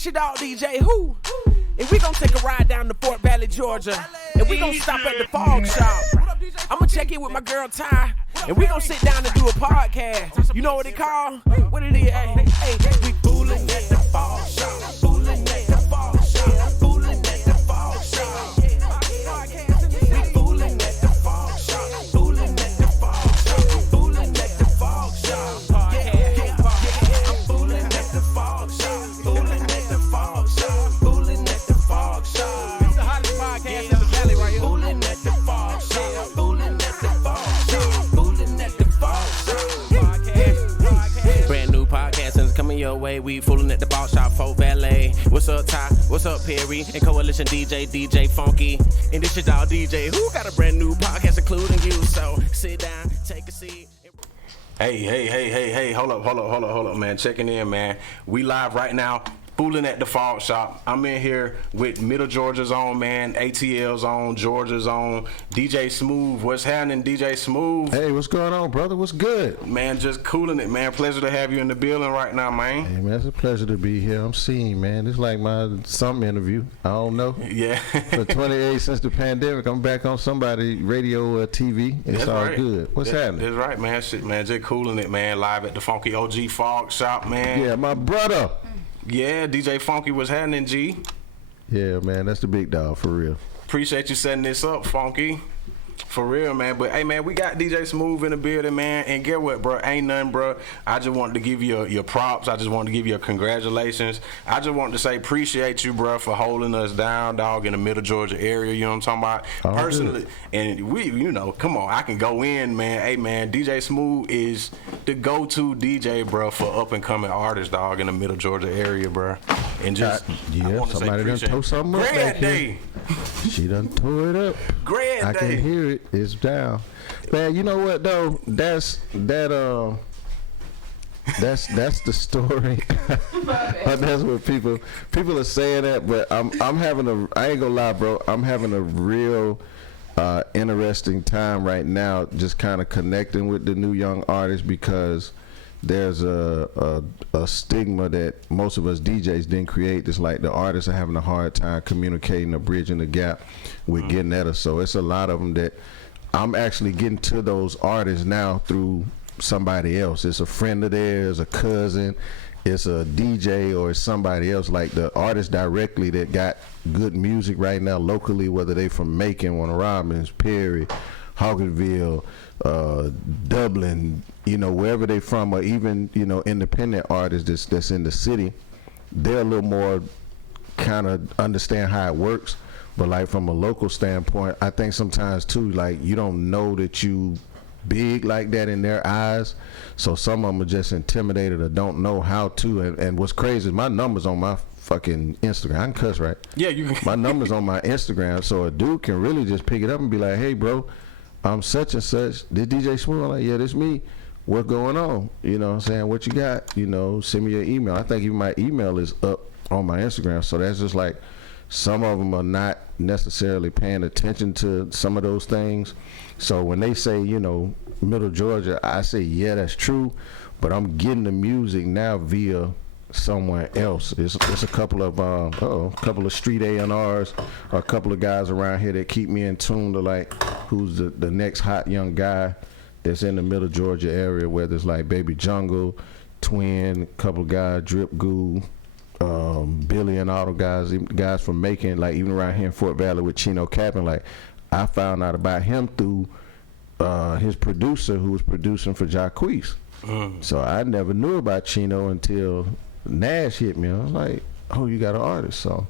this your dog DJ Who? And we gonna take a ride down to Fort Valley, Georgia. And we gonna stop at the Fog Shop. I'ma check in with my girl Ty. And we gonna sit down and do a podcast. You know what it called? What it is? Hey, we foolin' at the Fog Shop. Foolin' at the Fog Shop. Foolin' at the Fog Shop. We foolin' at the Fog Shop. Foolin' at the Fog Shop. Foolin' at the Fog Shop. I'm foolin' at the Fog Shop. Foolin' at the Fog Shop. Foolin' at the Fog Shop. It's the hottest podcast in the valley right here. Foolin' at the Fog Shop. Foolin' at the Fog Shop. Foolin' at the Fog Shop. Brand new podcast and it's coming your way. We foolin' at the Fog Shop, Fort Valley. What's up, Ty? What's up, Perry? And Coalition DJ Funky. And this your dog DJ Who got a brand new podcast including you. So sit down, take a seat. Hey, hold up, man. Checking in, man. We live right now. Foolin' at the Fog Shop. I'm in here with Middle Georgia's own, man, ATL's own, Georgia's own, DJ Smooth. What's happening, DJ Smooth? Hey, what's going on, brother? What's good? Man, just cooling it, man. Pleasure to have you in the building right now, man. Hey, man, it's a pleasure to be here. I'm seeing, man. It's like my some interview. I don't know. Yeah. For 28 since the pandemic, I'm back on somebody radio or TV. It's That's all right. good. What's happening? That's right, man. Shit, man. Just cooling it, man. Live at the Funky OG Fog Shop, man. Yeah, my brother. Yeah, DJ Funky was happening, G. Yeah, man, that's the big dog for real. Appreciate you setting this up, Funky. For real, man. But, hey, man, we got DJ Smooth in the building, man. And get what, bro? Ain't nothing, bro. I just wanted to give you your props. I just wanted to give you a congratulations. I just wanted to say appreciate you, bro, for holding us down, dog, in the Middle Georgia area. You know what I'm talking about? Oh, personally, good. and we, you know, come on. I can go in, man. Hey, man, DJ Smooth is the go-to DJ, bro, for up-and-coming artists, dog, in the Middle Georgia area, bro. And just, yeah, somebody done tore something up back here. She done tore it up. I can hear it. It's down. Man, you know what though? That's the story. That's what people are saying that, but I ain't gonna lie, bro. I'm having a real interesting time right now, just kind of connecting with the new young artists because there's a stigma that most of us DJs didn't create. Just like the artists are having a hard time communicating or bridging the gap with getting at us. So it's a lot of them that I'm actually getting to those artists now through somebody else. It's a friend of theirs, a cousin, it's a DJ, or it's somebody else, like the artist directly that got good music right now locally, whether they from Macon, Warner Robins, Perry, Hawkinsville, Dublin, you know, wherever they from, or even, you know, independent artists that's in the city. They're a little more kind of understand how it works. But like from a local standpoint, I think sometimes too, like you don't know that you big like that in their eyes. So some of them are just intimidated or don't know how to. And what's crazy is my number's on my fucking Instagram. I can cuss, right? Yeah, you can. My number's on my Instagram. So a dude can really just pick it up and be like, hey, bro, I'm such and such. This DJ Smooth? I'm like, yeah, this me. What's going on? You know what I'm saying? What you got? You know, send me your email. I think even my email is up on my Instagram. So that's just like, some of them are not necessarily paying attention to some of those things. So when they say, you know, Middle Georgia, I say, yeah, that's true. But I'm getting the music now via someone else. It's a couple of street A&Rs, or a couple of guys around here that keep me in tune to like who's the next hot young guy that's in the Middle Georgia area, whether it's like Baby Jungle, Twin, a couple of guys, Drip Goo, Billy and all the guys from Macon, like even around here in Fort Valley with Chino Capping. Like I found out about him through his producer who was producing for Jacquees. So I never knew about Chino until Nash hit me. I was like, oh, you got an artist. So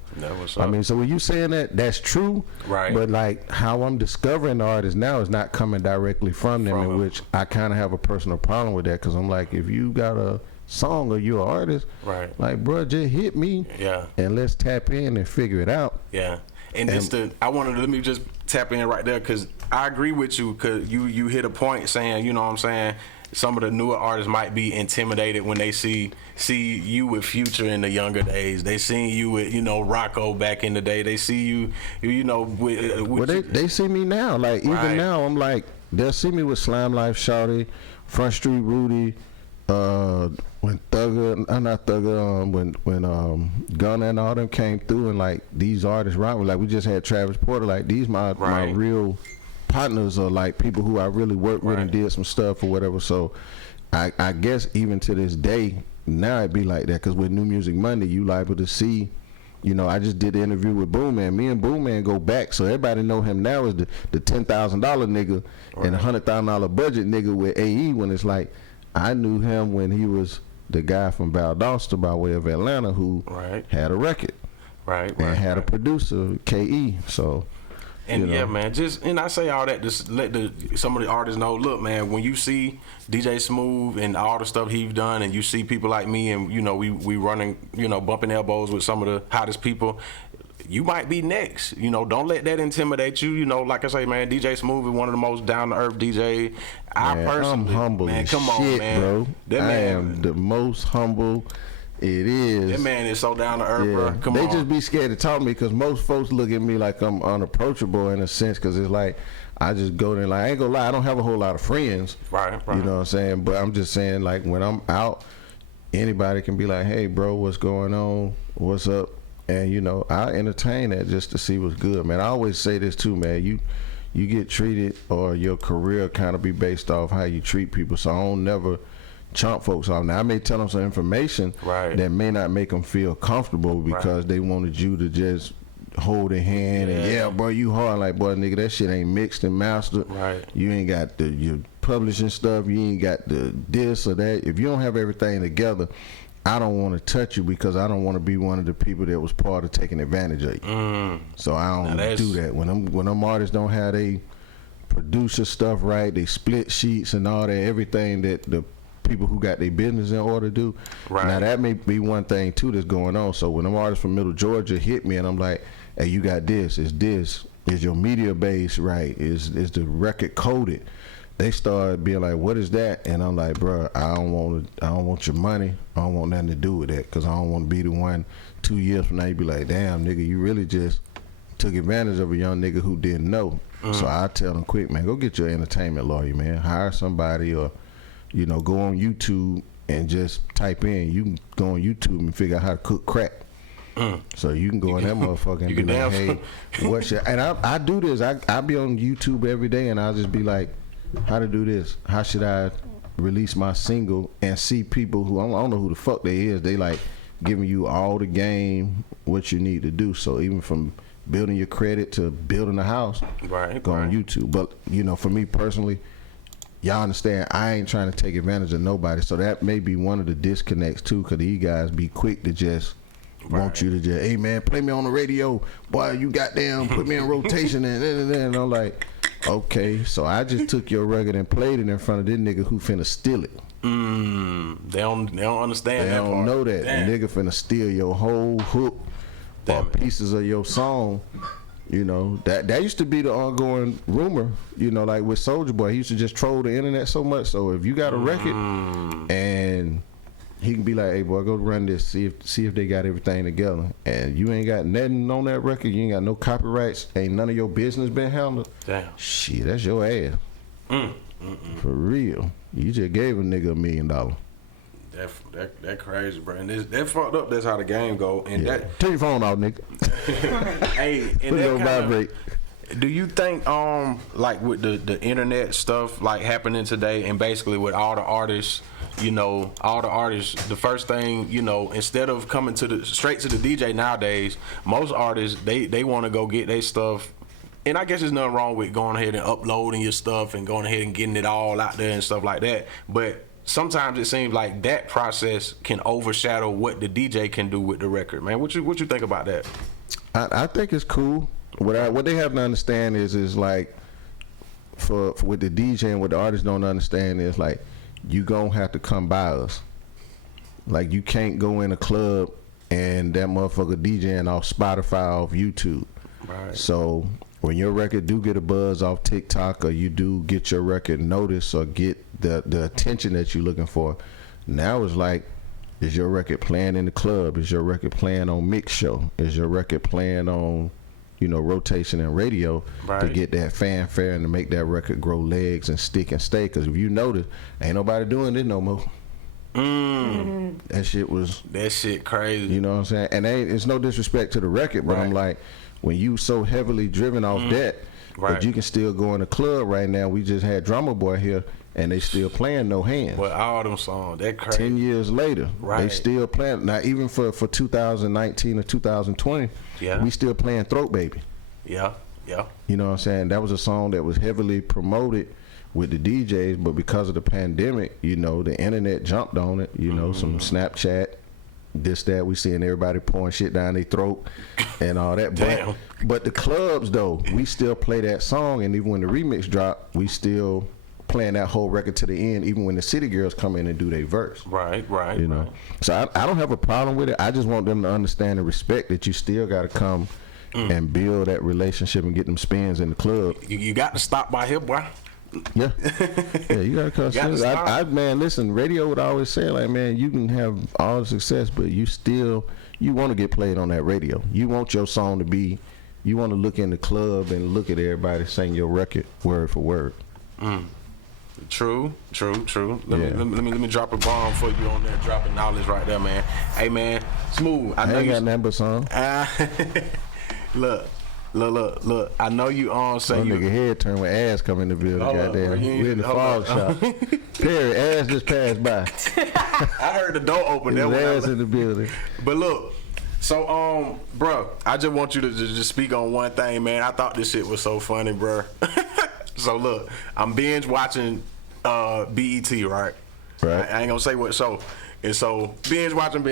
I mean, so when you saying that, that's true, right? But like how I'm discovering the artists now is not coming directly from them, in which I kind of have a personal problem with that, because I'm like, if you got a song or you're an artist, right? Like, bro, just hit me, yeah, and let's tap in and figure it out. Yeah. And let me just tap in right there, because I agree with you, because you hit a point saying, you know what I'm saying, some of the newer artists might be intimidated when they see you with Future in the younger days. They seen you with, you know, Rocco back in the day. They see you know, with well, they see me now. Like, even now, I'm like, they'll see me with Slime Life Shawty, Front Street Rudy, when Gunna and all them came through, and like these artists rock with, like we just had Travis Porter, like these my real partners, are like people who I really worked with and did some stuff or whatever. So I guess even to this day now it'd be like that, because with New Music Monday you liable to see, you know, I just did the interview with Boom Man. Me and Boom Man go back, so everybody know him now as the $10,000 nigga and $100,000 budget nigga with AE, when it's like I knew him when he was the guy from Valdosta by way of Atlanta who had a record and had a producer, KE. So and yeah, man, just, and I say all that just let some of the artists know, look, man, when you see DJ Smooth and all the stuff he's done, and you see people like me, and you know we running, you know, bumping elbows with some of the hottest people, you might be next. You know, don't let that intimidate you. You know, like I say, man, DJ Smooth is one of the most down to earth DJ. I'm humble, man. Come on, man, bro. I am the most humble. It is. That man is so down to earth, bro. Come on. They just be scared to talk to me, because most folks look at me like I'm unapproachable in a sense, because it's like I just go there, like I ain't gonna lie, I don't have a whole lot of friends. Right. You know what I'm saying? But I'm just saying, like when I'm out, anybody can be like, hey, bro, what's going on? What's up? And you know, I entertain that just to see what's good, man. I always say this too, man. You get treated, or your career kind of be based off how you treat people. So I don't never chomp folks off. Now I may tell them some information that may not make them feel comfortable, because they wanted you to just hold their hand and bro, you hard. Like, boy, nigga, that shit ain't mixed and mastered. You ain't got your publishing stuff. You ain't got the this or that. If you don't have everything together, I don't want to touch you, because I don't want to be one of the people that was part of taking advantage of you. So I don't do that. When them artists don't have they producer stuff right, they split sheets and all that, everything that the people who got their business in order do. Now that may be one thing too that's going on. So when them artists from Middle Georgia hit me and I'm like, hey, you got this, is your media base right, is the record coded, they start being like, what is that? And I'm like, bro, I don't want your money, I don't want nothing to do with that, because I don't want to be the one 2 years from now you be like, damn nigga, you really just took advantage of a young nigga who didn't know. So I tell them quick, man, go get your entertainment lawyer, man, hire somebody, or you know, go on YouTube and just type in. You can go on YouTube and figure out how to cook crack. So you can go in that motherfucker and be like, hey, what's your... And I do this. I be on YouTube every day, and I'll just be like, how to do this? How should I release my single? And see people who, I don't know who the fuck they is, they like giving you all the game, what you need to do. So even from building your credit to building a house, go on YouTube. But, you know, for me personally, y'all understand, I ain't trying to take advantage of nobody. So that may be one of the disconnects too, because these guys be quick to just want you to just, hey man, play me on the radio, boy, you goddamn put me in rotation, and I'm like, okay. So I just took your record and played it in front of this nigga who finna steal it. They don't understand that part. They don't know that. The nigga finna steal your whole hook or pieces of your song. You know, that used to be the ongoing rumor, you know, like with Soulja Boy. He used to just troll the internet so much. So if you got a record and he can be like, hey boy, go run this, see if they got everything together, and you ain't got nothing on that record, you ain't got no copyrights, ain't none of your business been handled. Damn. Shit, that's your ass. For real. You just gave a nigga $1 million. That crazy, bro. And that fucked up. That's how the game go. And that, turn your phone off, nigga. Hey, and that vibrate. Do you think like with the internet stuff like happening today, and basically with all the artists, you know, the first thing, you know, instead of coming straight to the DJ nowadays, most artists they want to go get their stuff. And I guess there's nothing wrong with going ahead and uploading your stuff and going ahead and getting it all out there and stuff like that. But sometimes it seems like that process can overshadow what the DJ can do with the record, man. What you think about that? I think it's cool. What they have to understand is like for with the DJ, and what the artists don't understand is like you gonna have to come by us. Like you can't go in a club and that motherfucker DJing off Spotify, off YouTube. Right. So when your record do get a buzz off TikTok, or you do get your record noticed or get the attention that you're looking for, now it's like, is your record playing in the club? Is your record playing on mix show? Is your record playing on, you know, rotation and radio to get that fanfare and to make that record grow legs and stick and stay? Because if you notice, ain't nobody doing it no more. That shit was. That shit crazy. You know what I'm saying? And it's no disrespect to the record, but I'm like, when you so heavily driven off that, but you can still go in the club right now. We just had Drummer Boy here, and they still playing No Hands. But all them songs, that crazy. 10 years later, they still playing. Now, even for 2019 or 2020, we still playing Throat Baby. Yeah. You know what I'm saying? That was a song that was heavily promoted with the DJs, but because of the pandemic, you know, the internet jumped on it. You know, some Snapchat, this, that. We seeing everybody pouring shit down their throat and all that. But the clubs, though, we still play that song, and even when the remix dropped, we still playing that whole record to the end, even when the city girls come in and do their verse. Right. You know, so I don't have a problem with it. I just want them to understand and respect that you still got to come and build that relationship and get them spins in the club. You got to stop by here, boy. Yeah, you gotta come. Man, listen, radio would always say, like, man, you can have all the success, but you want to get played on that radio. You want your song to be, you want to look in the club and look at everybody sing your record word for word. True. Let me drop a bomb for you on there, dropping knowledge right there, man. Hey, man, Smooth. I ain't got nothing but song. Look. I know you say you. Nigga head turn when ass come in the building. Goddamn, we in the fog shop. Perry, ass just passed by. I heard the door open. There ass in the building. But look, so bro, I just want you to just speak on one thing, man. I thought this shit was so funny, bro. So look, I'm binge watching BET, right? I ain't gonna say what show. And so binge watching.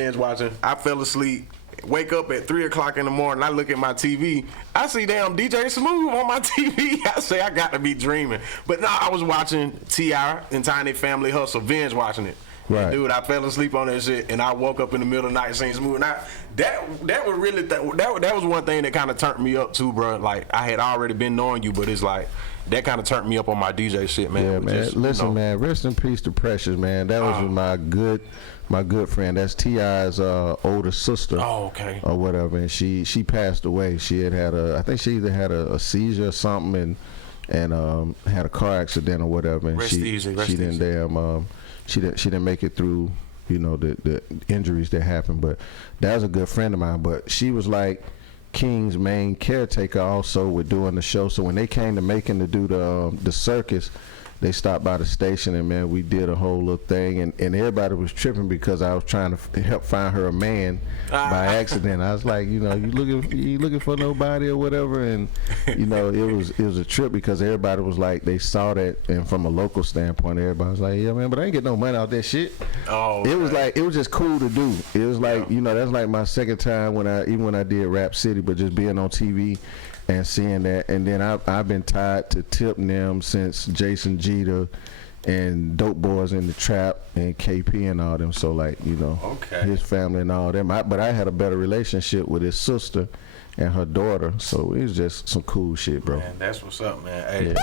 I fell asleep. Wake up at 3 o'clock in the morning. I look at my TV. I see damn DJ Smooth on my TV. I say I got to be dreaming. But no, I was watching T.I. and Tiny Family Hustle, binge watching it. Right. And dude, I fell asleep on that shit, and I woke up in the middle of the night saying Smooth. And that was really that was one thing that kind of turned me up too, bro. Like, I had already been knowing you, but it's like that kind of turned me up on my DJ shit, man. Yeah, man. Listen, man. Rest in peace to Precious, man. That was my good friend. That's T.I.'s older sister. Oh, okay. Or whatever. And she passed away. She had I think she either had a seizure or something and had a car accident or whatever. And she didn't make it through, you know, the injuries that happened. But that was a good friend of mine. But she was like King's main caretaker also with doing the show. So when they came to Macon to do the circus, they stopped by the station, and man, we did a whole little thing, and everybody was tripping because I was trying to help find her a man by accident. I was like, you know, you looking for nobody or whatever, and you know, it was a trip because everybody was like, they saw that, and from a local standpoint, everybody was like, yeah, man, but I ain't get no money out that shit. Oh, okay. It was just cool to do. It was like, you know, that's like my second time when I did Rap City, but just being on TV. And seeing that, and then I've been tied to Tip them since Jason Jeter and Dope Boys in the Trap and KP and all them. So like, you know, his family and all them. But I had a better relationship with his sister and her daughter. So it was just some cool shit, bro. Man, that's what's up, man. Hey. Yeah.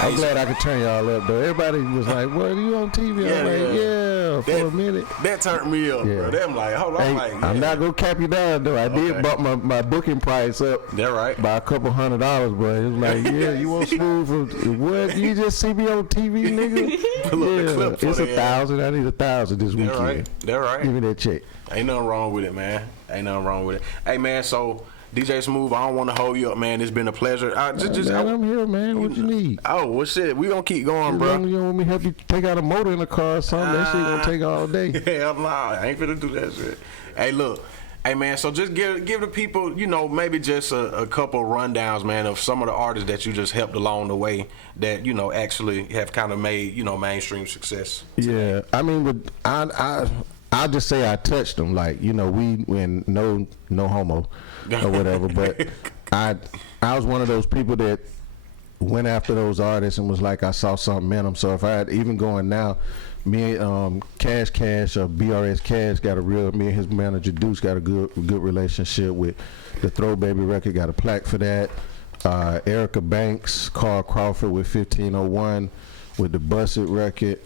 I'm glad I could turn y'all up, though. Everybody was like, what, are you on TV? I'm like, for a minute. That turned me up, bro. I'm like, hold on. Hey, I'm not going to cap you down, though. I did bump my booking price up by a couple $100, bro. It was like, yeah, you want Smooth for what? You just see me on TV, nigga? It's $1,000. I need $1,000 this weekend. They're right. Give me that check. Ain't nothing wrong with it, man. Hey, man, so DJ Smooth, I don't want to hold you up, man. It's been a pleasure. I'm here, man. What you need? Oh, well, shit. We gonna keep going, bro. You don't want me to help you take out a motor in the car or something? That shit gonna take all day. Hell no. I ain't finna do that shit. Hey, look. Hey, man, so just give the people, you know, maybe just a couple rundowns, man, of some of the artists that you just helped along the way that, you know, actually have kind of made, you know, mainstream success. Yeah. I mean, I'll just say I touched them. Like, you know, when no homo or whatever. But I was one of those people that went after those artists and was like, I saw something in them. So if I had even going now, me and Cash or BRS Cash me and his manager Deuce got a good relationship with the Throw Baby record, got a plaque for that. Erica Banks, Carl Crawford with 1501 with the Busted record.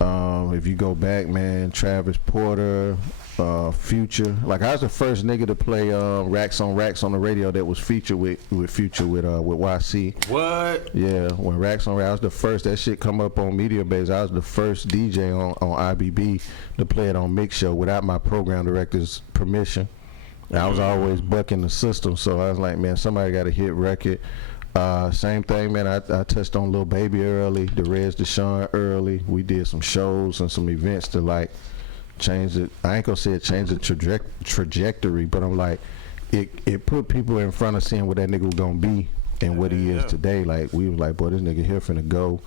If you go back, man, Travis Porter, Future. Like I was the first nigga to play Racks on the radio that was featured with Future with YC. What? Yeah, when Racks on Racks, I was the first. That shit come up on Media Base. I was the first DJ on IBB to play it on Mix Show without my program director's permission. And I was always bucking the system, so I was like, man, somebody got a hit record. Same thing, man. I touched on Lil Baby early, the Reds Deshaun early. We did some shows and some events to like change it. I ain't gonna say it changed the trajectory, but I'm like, it put people in front of seeing what that nigga was gonna be and what he is today. Like we was like, boy, this nigga here finna go.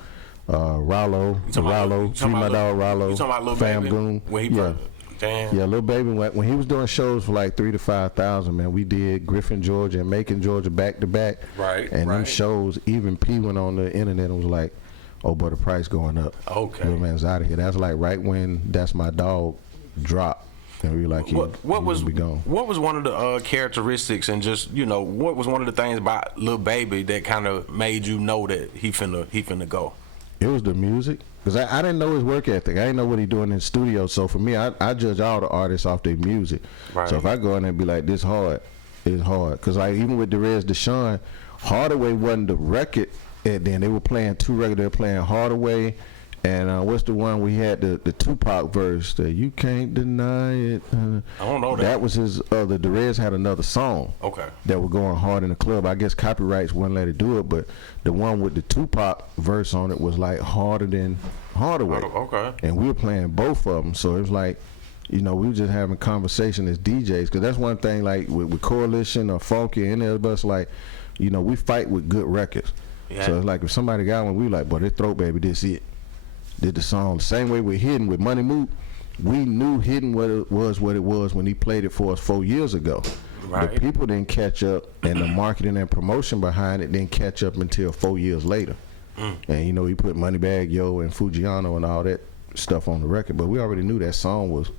Rollo, free my dog Rollo. You talking about Lil Fam Baby? Goon. When he Damn. Yeah, Lil Baby, when he was doing shows for like 3,000 to 5,000, man, we did Griffin, Georgia, and Macon, Georgia, back to back. Right. And them shows, even P went on the internet and was like, "Oh, but the price going up." Okay. Little man's out of here. That's like right when That's My Dog dropped, and we were like, what was be gone. What was one of the characteristics and just what was one of the things about Lil Baby that kind of made you know that he finna go? It was the music. Because I didn't know his work ethic. I didn't know what he doing in the studio. So for me, I judge all the artists off their music. Right. So if I go in there and be like, this hard, it's hard. Because like even with the Reds Deshaun, Hardaway wasn't the record. And then they were playing two records. They were playing Hardaway. And what's the one we had, the Tupac verse, that you can't deny it. I don't know that. That was his, the Reds had another song. Okay. That was going hard in the club. I guess copyrights wouldn't let it do it, but the one with the Tupac verse on it was like harder than Hardaway. Okay. And we were playing both of them, so it was like, we were just having conversation as DJs, because that's one thing, like with Coalition or Funky, any of us, like, we fight with good records. Yeah. So it's like if somebody got one, we like, boy, this Throat Baby, this it. Did the song the same way with Hidden with Money Moot. We knew Hidden what it was when he played it for us 4 years ago. Right. The people didn't catch up, and the marketing and promotion behind it didn't catch up until 4 years later. And he put Moneybag Yo and Fujiano and all that stuff on the record, but we already knew that song was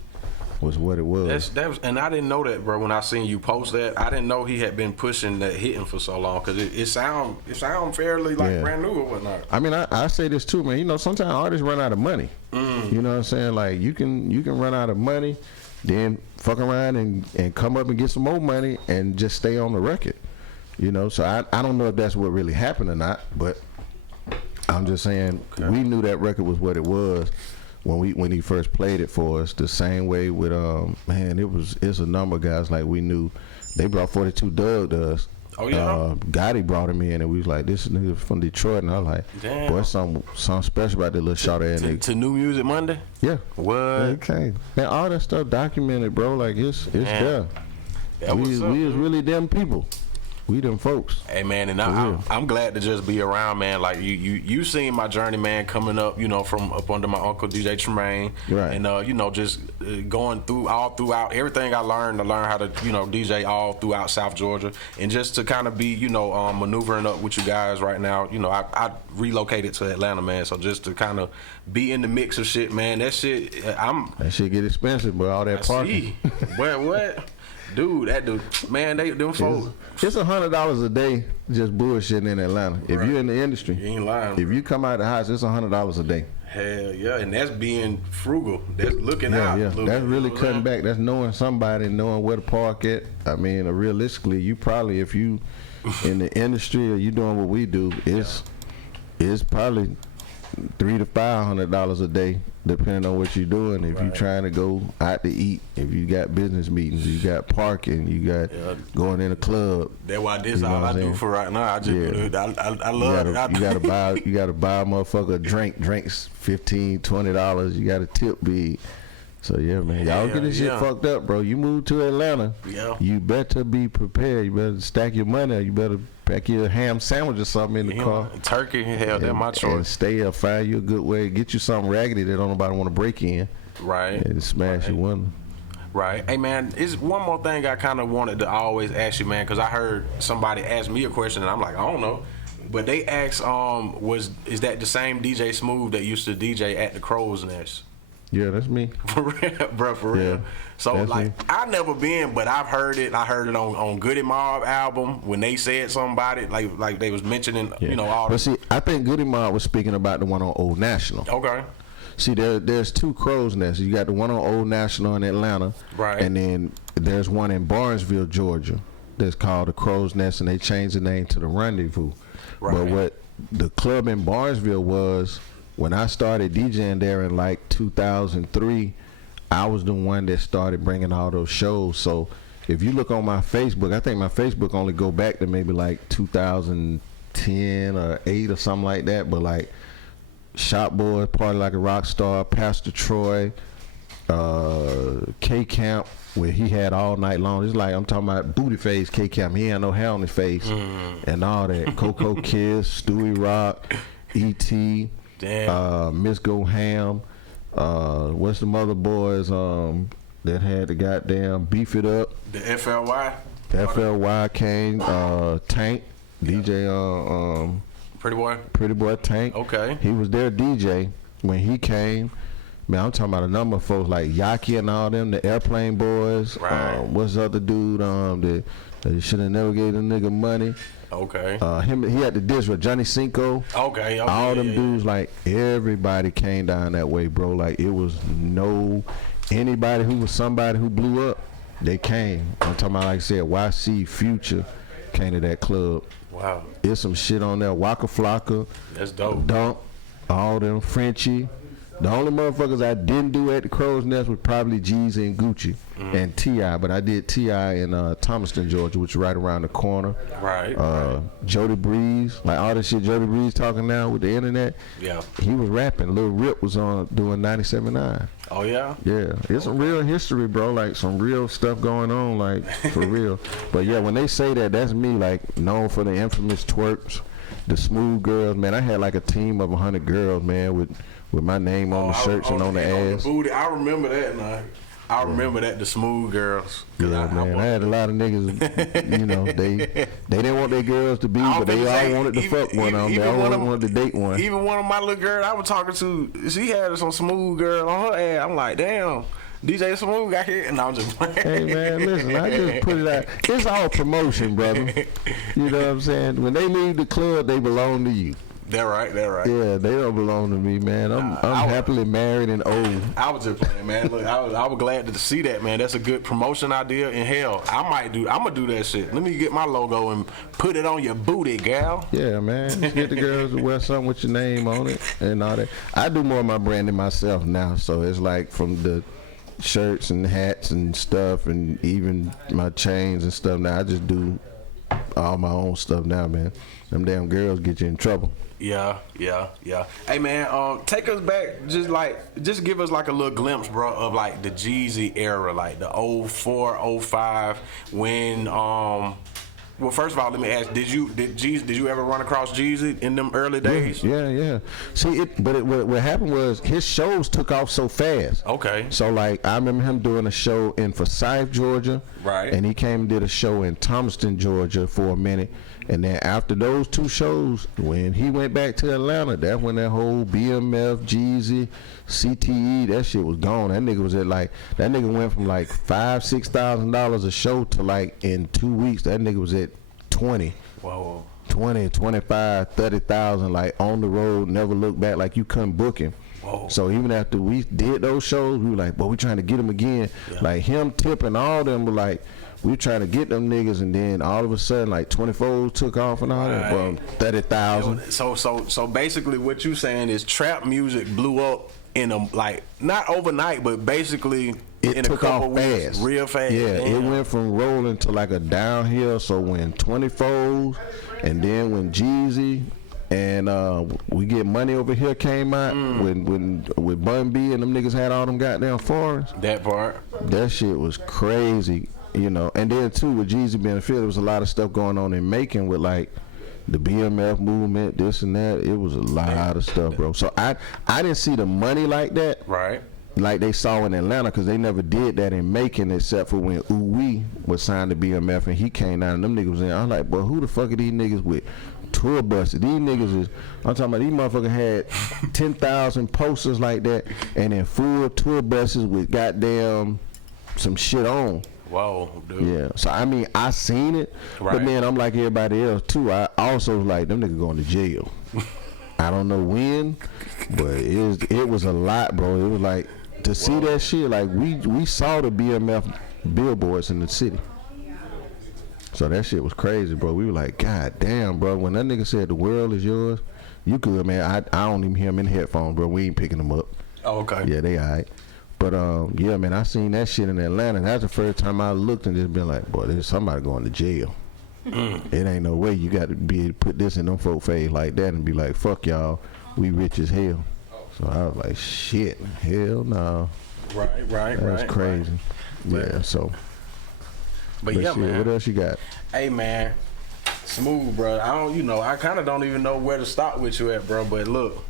what it was. And I didn't know that, bro. When I seen you post that, I didn't know he had been pushing that Hitting for so long, because it sound fairly like brand new or whatnot. I mean, I say this too, man. Sometimes artists run out of money. You know what I'm saying? Like you can run out of money, then fuck around and come up and get some more money and just stay on the record. So I don't know if that's what really happened or not, but I'm just saying we knew that record was what it was when he first played it for us. The same way with it's a number of guys, like we knew they brought 42 Doug to us. Oh yeah. Gotti brought him in, and we was like, this nigga from Detroit, and I was like, damn, boy, something special about that little short ass nigga. To New Music Monday. Yeah. What? Okay. Man, all that stuff documented, bro. Like it's there. We is really them people. We them folks. Hey man, and I'm glad to just be around, man. Like you seen my journey, man, coming up, from up under my uncle DJ Tremaine, right? And just going throughout everything I learned how to DJ all throughout South Georgia, and just to kind of be maneuvering up with you guys right now. I relocated to Atlanta, man. So just to kind of be in the mix of shit, man. That shit get expensive, but all that parking. What? Dude, man, them folks. It's $100 a day just bullshitting in Atlanta. If you're in the industry, you ain't lying. If you come out of the house, it's $100 a day. Hell yeah, and that's being frugal. That's looking out. Yeah, that's really cutting back. That's knowing somebody, knowing where to park at. I mean, realistically, you probably, if you in the industry or you doing what we do, it's probably $300 to $500 a day, depending on what you're doing. If you're trying to go out to eat, if you got business meetings, you got parking, you got going in a club. That's why this all I do for right now. I just I love it. You gotta buy a motherfucker a drink. Drinks $15-$20. You got a tip big. So yeah, man, y'all get this shit fucked up, bro. You move to Atlanta, you better be prepared. You better stack your money. You better pack your ham sandwich or something in the car. Turkey, hell, that's my choice. And stay up, find you a good way. Get you something raggedy that don't nobody want to break in. Right. And smash your window. Right. Hey, man, it's one more thing I kind of wanted to always ask you, man, because I heard somebody ask me a question, and I'm like, I don't know. But they asked, is that the same DJ Smooth that used to DJ at the Crow's Nest? Yeah, that's me. For real, bro, for real. So, like, I've never been, but I've heard it. I heard it on Goody Mob album when they said something about it, like they was mentioning, all But see, I think Goody Mob was speaking about the one on Old National. Okay. See, there's two Crow's Nests. You got the one on Old National in Atlanta, right? And then there's one in Barnesville, Georgia, that's called the Crow's Nest, and they changed the name to the Rendezvous. Right. But what the club in Barnesville was, when I started DJing there in like 2003, I was the one that started bringing all those shows. So if you look on my Facebook, I think my Facebook only go back to maybe like 2010 or 8 or something like that. But like Shop Boy, Party Like a Rock Star, Pastor Troy, K Camp, where he had all night long. It's like I'm talking about booty face K Camp. He had no hair on his face and all that. Coco Kiss, Stewie Rock, E.T., Miss Go Ham. What's the mother boys that had the goddamn Beef It Up? The FLY. The FLY came. Tank, DJ. Pretty Boy Tank. Okay. He was their DJ when he came. Man, I'm talking about a number of folks like Yaki and all them, the Airplane Boys. Right. What's the other dude that should have never gave the nigga money? Okay. He had the diss with Johnny Cinco. Okay. All them dudes, like everybody came down that way, bro. Like it was anybody who was somebody who blew up, they came. I'm talking about, like I said, YC, Future came to that club. Wow. There's some shit on there. Waka Flocka. That's dope. Dunk. All them. Frenchie. The only motherfuckers I didn't do at the Crow's Nest was probably Jeezy and Gucci and T.I. But I did T.I. in Thomaston, Georgia, which is right around the corner. Right. Jody Breeze. Like all this shit Jody Breeze talking now with the internet. Yeah. He was rapping. Lil Rip was on doing 97.9. Oh, yeah? Yeah. It's some real history, bro. Like some real stuff going on, like for real. But yeah, when they say that, that's me, like known for the infamous twerks, the smooth girls. Man, I had like a team of 100 girls, man, with my name on the shirts and on the ass. The booty. I remember that now. I remember that, the smooth girls. Yeah, man. I had a lot of niggas, you know, they didn't want their girls to be, but they all wanted to fuck one of them. They all wanted to date one. Even one of my little girls I was talking to, she had some smooth girl on her ass. I'm like, damn. DJ Smooth got here, and I'm just playing. Hey, man, listen, I just put it out. It's all promotion, brother. You know what I'm saying? When they leave the club, they belong to you. They're right. Yeah, they don't belong to me, man. I'm happily married and old. I was just playing, man. Look, I was glad to see that, man. That's a good promotion idea. And hell, I'm gonna do that shit. Let me get my logo and put it on your booty, gal. Yeah, man. Just get the girls to wear something with your name on it and all that. I do more of my branding myself now, so it's like from the shirts and hats and stuff, and even my chains and stuff. Now I just do all my own stuff now, man. Them damn girls get you in trouble. Yeah. Hey, man, take us back. Just give us like a little glimpse, bro, of like the Jeezy era, like the 04, 05, when well, first of all, let me ask: Did you ever run across Jeezy in them early days? Yeah. See, what happened was his shows took off so fast. Okay. So like, I remember him doing a show in Forsyth, Georgia. Right. And he came and did a show in Thomaston, Georgia, for a minute. And then after those two shows, when he went back to Atlanta, that's when that whole BMF, Jeezy, CTE, that shit was gone. That nigga went from like $5,000-$6,000 a show to like in 2 weeks, that nigga was at 20. Whoa. 20, 25, 30,000, like on the road, never looked back, like you couldn't book him. Whoa. So even after we did those shows, we were like, we trying to get him again. Yeah. Like him, Tip, and all them were like, we trying to get them niggas, and then all of a sudden, like 24s took off and all that. Well, 30,000. So basically, what you saying is trap music blew up in a, like, not overnight, but basically it in took a couple off weeks, fast, real fast. Yeah, Damn. It went from rolling to like a downhill. So when 24s, and then when Jeezy and We Get Money Over Here came out, when with Bun B and them niggas had all them goddamn foreigns. That part. That shit was crazy. You know, and then too with Jeezy being a field, there was a lot of stuff going on in Macon with like the BMF movement, this and that. It was a lot of stuff, bro. So I didn't see the money like that, right? Like they saw in Atlanta, because they never did that in Macon except for when Ooh-Wee was signed to BMF and he came down and them niggas was in. I'm like, boy, who the fuck are these niggas with tour buses? These niggas is, I'm talking about these motherfuckers had 10,000 posters like that and then full tour buses with goddamn some shit on. Whoa, dude. Yeah, so I mean, I seen it, right. But then I'm like everybody else too. I also was like, them niggas going to jail. I don't know when, but it was a lot, bro. It was like to see that shit. Like we saw the BMF billboards in the city. So that shit was crazy, bro. We were like, God damn, bro. When that nigga said the world is yours, you could, man. I don't even hear him in the headphones, bro. We ain't picking them up. Oh, okay. Yeah, they all right. But, yeah, man, I seen that shit in Atlanta. That's the first time I looked and just been like, boy, there's somebody going to jail. It ain't no way you got to be able to put this in them folk face like that and be like, fuck y'all, we rich as hell. So I was like, shit, hell no. Right. That's crazy. Right. Yeah, so. But yeah, shit, man. What else you got? Hey, man. Smooth, bro. I kind of don't even know where to start with you at, bro. But look.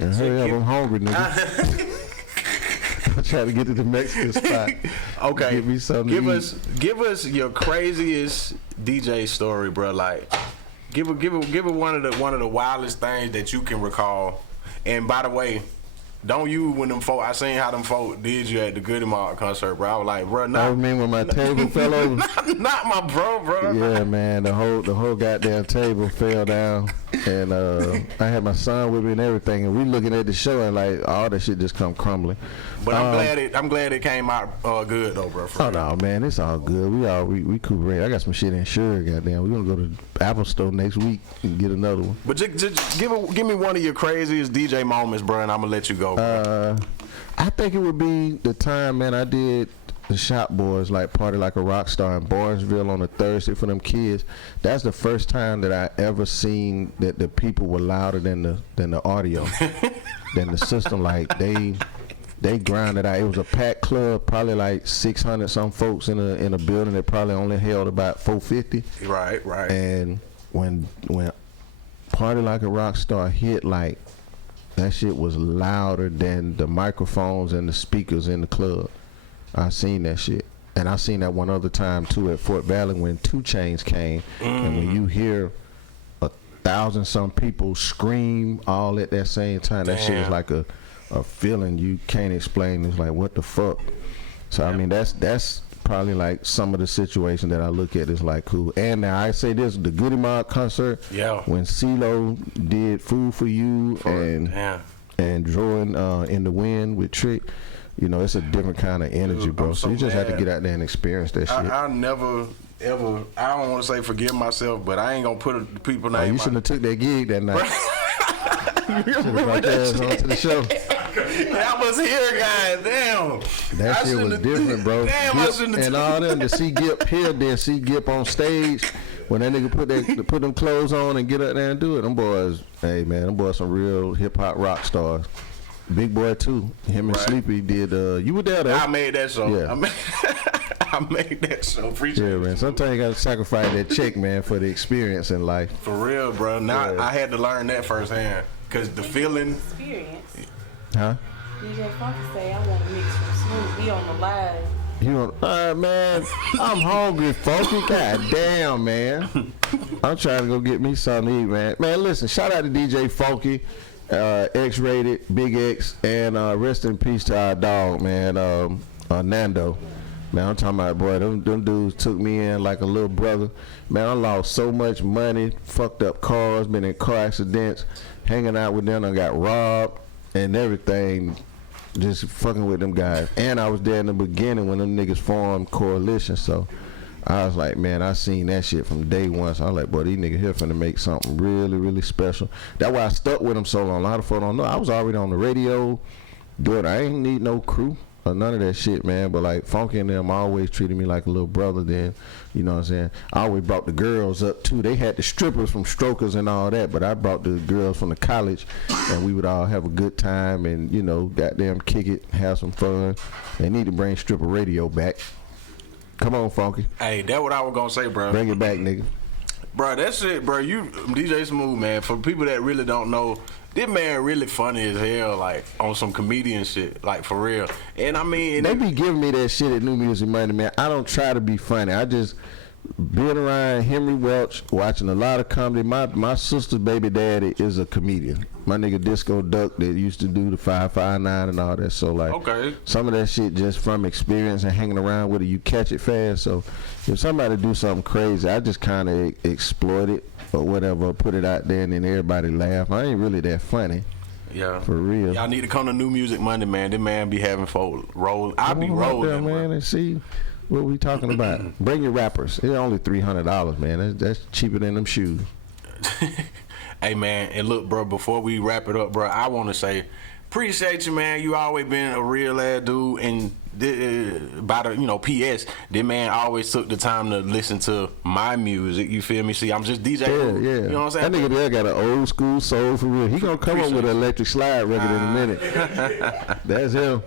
And hurry up, I'm hungry, nigga. I'm trying to get to the Mexican spot. Okay. Give me something to eat. Give us your craziest DJ story, bro. Like, give it one of the wildest things that you can recall. And by the way, don't you when them folk, I seen how them folk did you at the Goody Mob concert, bro. I was like, bro, I mean when my table fell over. Not my bro. Yeah, man, the whole goddamn table fell down, and I had my son with me and everything, and we looking at the show and like all that shit just come crumbling. But I'm glad it came out good though, bro. Oh no, man, it's all good. We cool. I got some shit insured. Goddamn, we gonna go to Apple Store next week and get another one. But just give me one of your craziest DJ moments, bro, and I'm gonna let you go. I think it would be the time, man, I did the Shop Boys like Party Like a Rock Star in Barnesville on a Thursday for them kids. That's the first time that I ever seen that the people were louder than the audio, than the system. Like they grounded out. It was a packed club, probably like 600 some folks in a building that probably only held about 450. Right. And when Party Like a Rock Star hit, like that shit was louder than the microphones and the speakers in the club. I seen that shit. And I seen that one other time too at Fort Valley when 2 Chainz came. And when you hear 1,000 some people scream all at that same time, that shit is like a feeling you can't explain. It's like, what the fuck? So I mean that's probably like some of the situations that I look at is like cool. And now I say this, the Goody Mob concert, when CeeLo did Food for You and Drawing in the Wind with Trick, you know, it's a different kind of energy, dude, bro. So you just have to get out there and experience that shit. I never ever, I don't want to say forgive myself, but I ain't gonna put a people name. You shouldn't have took that gig that night. You should have brought your ass on to the show. I was here, guys. Damn. That shit was different, bro. Damn, Gip and all them to see Gip here, then see Gip on stage. When that nigga put them clothes on and get up there and do it, them boys, hey man, them boys some real hip hop rock stars. Big Boy too. Him and Sleepy did. You were there though. I made that show. Yeah. I made that show. Appreciate it. Yeah, man. Sometimes you gotta sacrifice that check, man, for the experience in life. For real, bro. Now I had to learn that firsthand. Cause the feeling. Experience. Huh? DJ Funky say I want to mix from Smooth. Be on the live. You know, man, I'm hungry, Funky. God damn, man. I'm trying to go get me something to eat, man. Man, listen, shout out to DJ Funky, X-Rated, Big X, and rest in peace to our dog, man, Nando. Man, I'm talking about, boy, them dudes took me in like a little brother. Man, I lost so much money, fucked up cars, been in car accidents, hanging out with them. I got robbed and everything, just fucking with them guys. And I was there in the beginning when them niggas formed Coalition, so I was like, man, I seen that shit from day one. So I was like, boy, these niggas here finna make something really, really special. That's why I stuck with them so long. A lot of folks don't know. I was already on the radio, dude. I ain't need no crew or none of that shit, man. But like Funky and them always treated me like a little brother. Then, you know what I'm saying? I always brought the girls up too. They had the strippers from Strokers and all that, but I brought the girls from the college, and we would all have a good time and, you know, goddamn kick it, have some fun. They need to bring stripper radio back. Come on, Funky. Hey, that's what I was gonna say, bro. Bring it back, nigga. Bro, that's it, bro. You DJ Smooth, man. For people that really don't know, this man really funny as hell, like on some comedian shit, like for real. And I mean, they be giving me that shit at New Music Monday, man. I don't try to be funny. I just being around Henry Welch, watching a lot of comedy. My sister's baby daddy is a comedian. my nigga Disco Duck that used to do the 559 and all that. So like, some of that shit just from experience and hanging around with it, you catch it fast. So if somebody do something crazy, I just kind of exploit it or whatever, put it out there, and then everybody laugh. I ain't really that funny. Yeah, for real. Y'all need to come to New Music Monday, man. This man be having folk roll. I be rolling, there, man, and see what we talking about. Bring your rappers. It's only $300, man. That's cheaper than them shoes. Hey, man, and look, bro. Before we wrap it up, bro, I want to say, appreciate you, man. You always been a real ass dude, and by the P.S. This man always took the time to listen to my music. You feel me? See, I'm just DJ. Yeah. You know what I'm saying? That nigga there got an old school soul for real. He gonna come up with an electric slide record in a minute. That's him.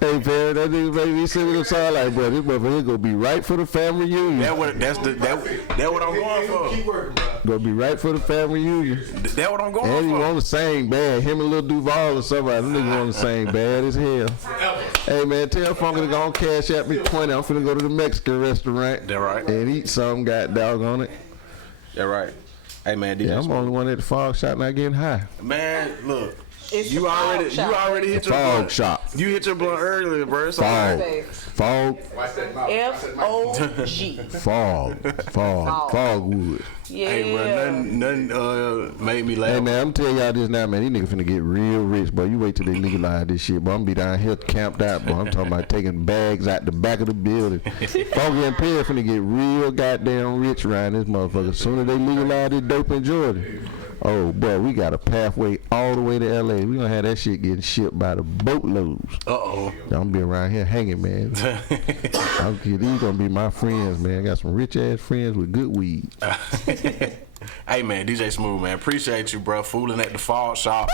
Hey, Perry, that nigga made me sing with a song like, bro, this motherfucker gonna be right for the family reunion. That's what I'm going for. Keep working, bro. Gonna be right for the family reunion. That's what I'm going for. And he want to sing bad. Him and Lil Duval or somebody. Them niggas want to sing bad as hell. Hey, man, tell Funky to go on cash at me 20. I'm finna go to the Mexican restaurant. That right. And eat some, got dog on it. That right. Hey, man, yeah, I'm the only one at the fog shop not getting high. Man, look. It's you already hit your fog blunt. shop. You hit your blunt earlier, bro. It's Fog. F-O-G. Fogwood. Yeah. Hey, bro, nothing made me laugh. Hey, man, I'm telling y'all this now, man. These niggas finna get real rich, bro. You wait till they legalize this shit, bro. I'm be down here camped out, bro. I'm talking about taking bags out the back of the building. Funky and Perry finna get real goddamn rich around this motherfucker. As soon as they legalize this dope in Georgia. Oh, boy, we got a pathway all the way to L.A. We gonna have that shit getting shipped by the boatloads. Uh-oh. I'm gonna be around here hanging, man. These gonna be my friends, man. I got some rich-ass friends with good weed. Hey, man, DJ Smooth, man. Appreciate you, bro. Foolin at the Fog Shop.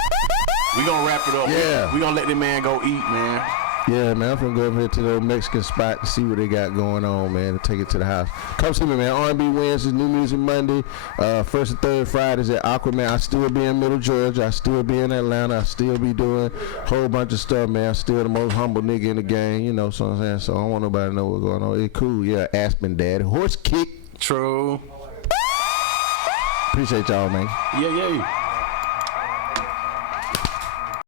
We gonna wrap it up. Yeah. We gonna let this man go eat, man. Yeah, man, I'm finna go over here to the Mexican spot to see what they got going on, man, and take it to the house. Come see me, man. R&B Wednesdays, New Music Monday, first and third Fridays at Aquaman. I still be in Middle Georgia. I still be in Atlanta. I still be doing a whole bunch of stuff, man. I'm still the most humble nigga in the game, you know, so I'm saying. So I don't want nobody to know what's going on. It's cool, yeah. Aspen Daddy. Horse kick. True. Appreciate y'all, man. Yeah.